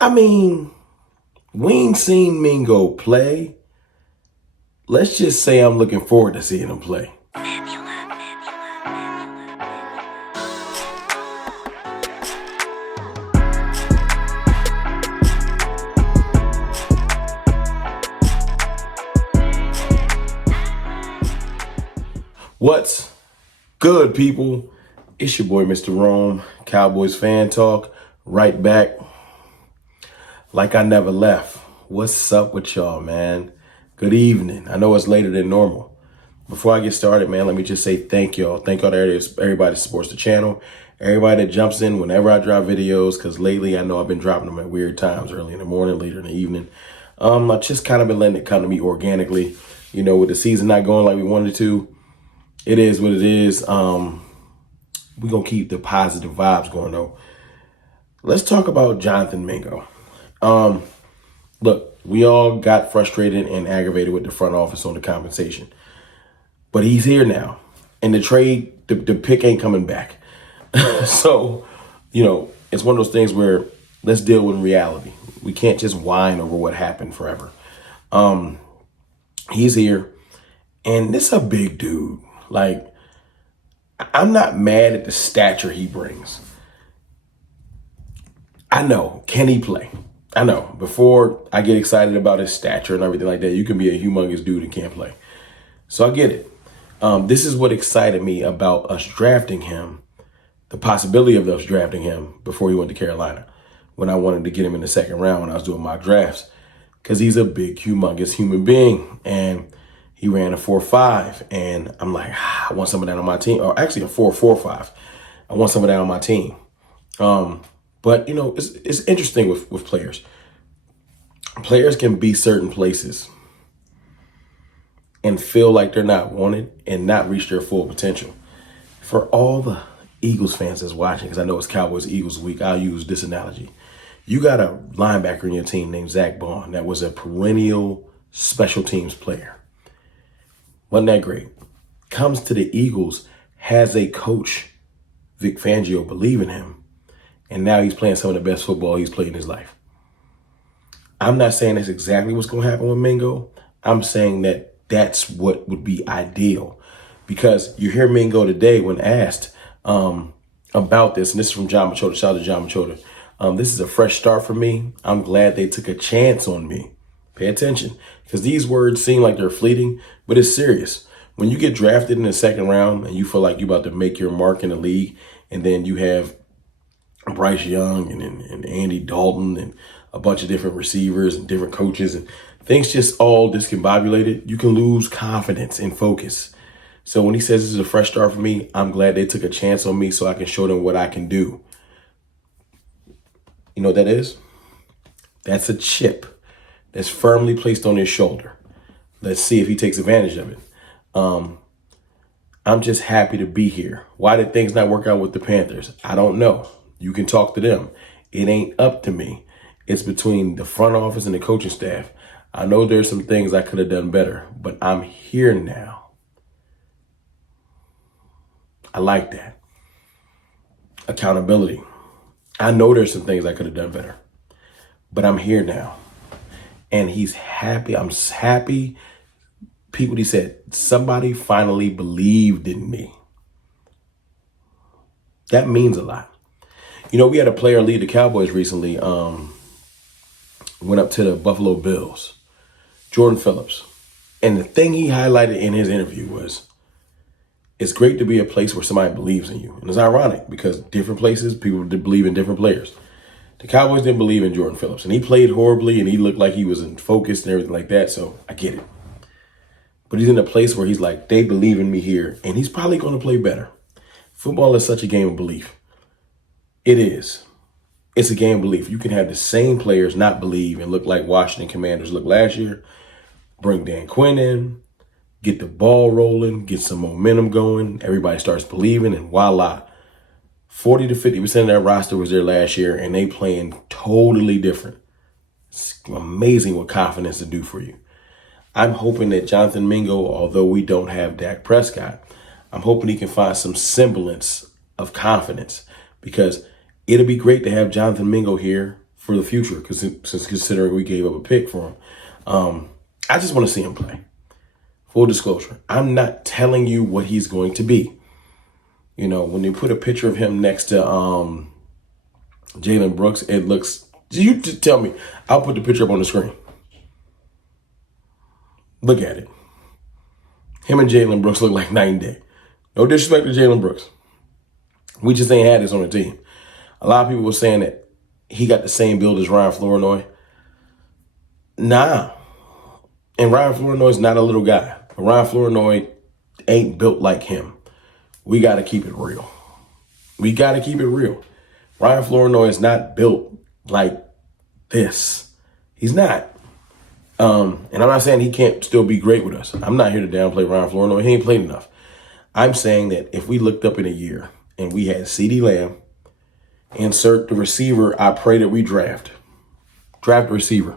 I mean, we ain't seen Mingo play. Let's just say I'm looking forward to seeing him play. What's good, people? It's your boy, Mr. Rome, Cowboys fan talk, right back like I never left. What's up with y'all, man? Good evening. I know it's later than normal. Before I get started, man, let me just say thank y'all. Thank y'all to everybody that supports the channel, everybody that jumps in whenever I drop videos, because lately I know I've been dropping them at weird times, early in the morning, later in the evening. I've just kind of been letting it come to me organically, with the season not going like we wanted to. It is what it is. We're going to keep the positive vibes going, though. Let's talk about Jonathan Mingo. Look, we all got frustrated and aggravated with the front office on the compensation. But he's here now. And the trade, the pick ain't coming back. So, it's one of those things where let's deal with reality. We can't just whine over what happened forever. He's here. And this is a big dude. Like, I'm not mad at the stature he brings. I know, can he play? I know, before I get excited about his stature and everything like that, you can be a humongous dude and can't play. So I get it. This is what excited me about us drafting him, the possibility of us drafting him before he went to Carolina, when I wanted to get him in the second round when I was doing mock drafts, because he's a big, humongous human being. And he ran a 4.5, and I'm like, I want some of that on my team. Or actually a 4.45. I want some of that on my team. But it's interesting with players. Players can be certain places and feel like they're not wanted and not reach their full potential. For all the Eagles fans that's watching, because I know it's Cowboys Eagles week, I'll use this analogy. You got a linebacker in your team named Zach Bond that was a perennial special teams player. Wasn't that great? Comes to the Eagles, has a coach, Vic Fangio, believe in him, and now he's playing some of the best football he's played in his life. I'm not saying that's exactly what's going to happen with Mingo. I'm saying that that's what would be ideal, because you hear Mingo today when asked about this, and this is from John Machota. Shout out to John Machota. This is a fresh start for me. I'm glad they took a chance on me. Pay attention, because these words seem like they're fleeting, but it's serious. When you get drafted in the second round and you feel like you're about to make your mark in the league, and then you have Bryce Young and Andy Dalton and a bunch of different receivers and different coaches, and things just all discombobulated, you can lose confidence and focus. So when he says this is a fresh start for me, I'm glad they took a chance on me so I can show them what I can do. You know what that is? That's a chip that's firmly placed on his shoulder. Let's see if he takes advantage of it. I'm just happy to be here. Why did things not work out with the Panthers? I don't know. You can talk to them. It ain't up to me. It's between the front office and the coaching staff. I know there's some things I could have done better, but I'm here now. I like that. Accountability. I know there's some things I could have done better, but I'm here now. And he's happy. I'm happy. People, he said, somebody finally believed in me. That means a lot. We had a player lead the Cowboys recently, went up to the Buffalo Bills, Jordan Phillips. And the thing he highlighted in his interview was, it's great to be a place where somebody believes in you. And it's ironic because different places, people believe in different players. The Cowboys didn't believe in Jordan Phillips, and he played horribly, and he looked like he wasn't focused and everything like that, so I get it. But he's in a place where he's like, they believe in me here, and he's probably going to play better. Football is such a game of belief. It is. It's a game of belief. You can have the same players not believe and look like Washington Commanders looked last year, bring Dan Quinn in, get the ball rolling, get some momentum going, everybody starts believing, and voila. 40 to 50% of that roster was there last year, and they playing totally different. It's amazing what confidence can do for you. I'm hoping that Jonathan Mingo, although we don't have Dak Prescott, I'm hoping he can find some semblance of confidence, because it'll be great to have Jonathan Mingo here for the future, because since considering we gave up a pick for him. I just want to see him play. Full disclosure, I'm not telling you what he's going to be. You know, when you put a picture of him next to Jalen Brooks, it looks, you tell me, I'll put the picture up on the screen. Look at it. Him and Jalen Brooks look like night and day. No disrespect to Jalen Brooks. We just ain't had this on the team. A lot of people were saying that he got the same build as Ryan Flournoy. Nah. And Ryan Flournoy's not a little guy. But Ryan Flournoy ain't built like him. We got to keep it real. We got to keep it real. Ryan Flournoy is not built like this. He's not. And I'm not saying he can't still be great with us. I'm not here to downplay Ryan Flournoy. He ain't played enough. I'm saying that if we looked up in a year and we had CeeDee Lamb, insert the receiver, I pray that we draft. Draft a receiver.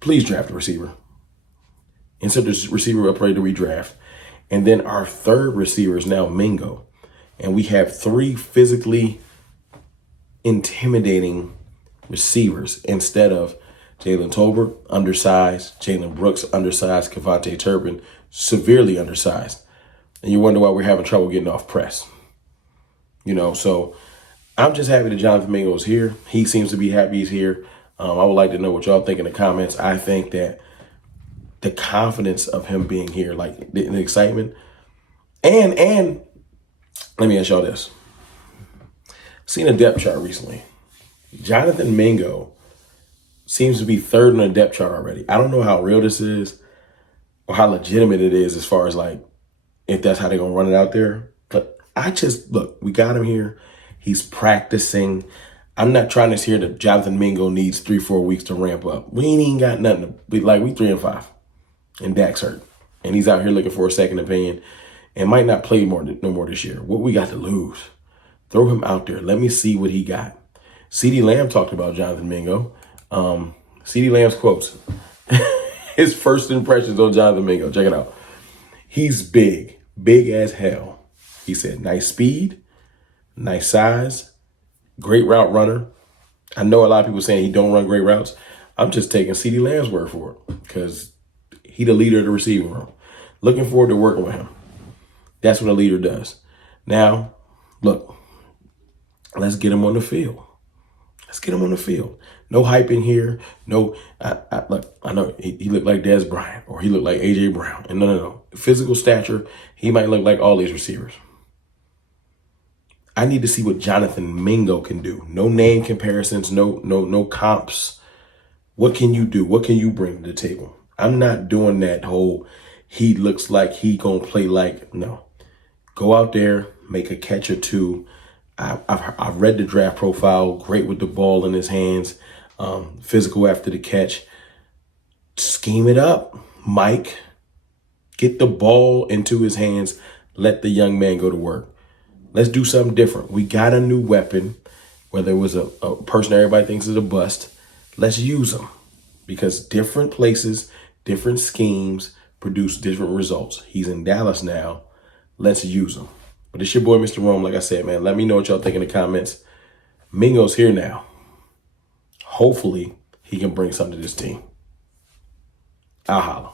Please draft a receiver. Insert the receiver, I pray that we draft. And then our third receiver is now Mingo. And we have 3 physically intimidating receivers instead of Jalen Tolbert, undersized, Jalen Brooks, undersized, Kavontae Turpin, severely undersized. And you wonder why we're having trouble getting off press. You know, so I'm just happy that Jonathan Mingo is here. He seems to be happy he's here. I would like to know what y'all think in the comments. I think that the confidence of him being here, like the excitement, and let me ask y'all this. Seen a depth chart recently. Jonathan Mingo seems to be third on the depth chart already. I don't know how real this is or how legitimate it is as far as like if that's how they're going to run it out there. But look, we got him here. He's practicing. I'm not trying to hear that Jonathan Mingo needs 3-4 weeks to ramp up. We ain't even got nothing to be like. We 3-5 and Dak's hurt. And he's out here looking for a second opinion and might not play no more this year. What we got to lose? Throw him out there. Let me see what he got. CeeDee Lamb talked about Jonathan Mingo. CeeDee Lamb's quotes. His first impressions on Jonathan Mingo. Check it out. He's big. Big as hell. He said, nice speed, nice size, great route runner. I know a lot of people saying he don't run great routes. I'm just taking CeeDee Lamb's word for it because he the leader of the receiving room. Looking forward to working with him. That's what a leader does. Now, look, let's get him on the field. Let's get him on the field. No hype in here. No, look, I know he looked like Dez Bryant or he looked like A.J. Brown. And no. Physical stature, he might look like all these receivers. I need to see what Jonathan Mingo can do. No name comparisons, no comps. What can you do? What can you bring to the table? I'm not doing that whole he looks like he gonna play like, no. Go out there, make a catch or two. I've read the draft profile, great with the ball in his hands, physical after the catch. Scheme it up, Mike. Get the ball into his hands. Let the young man go to work. Let's do something different. We got a new weapon, whether it was a person everybody thinks is a bust. Let's use them because different places, different schemes produce different results. He's in Dallas now. Let's use him. But it's your boy, Mr. Rome. Like I said, man, let me know what y'all think in the comments. Mingo's here now. Hopefully, he can bring something to this team. I'll holla.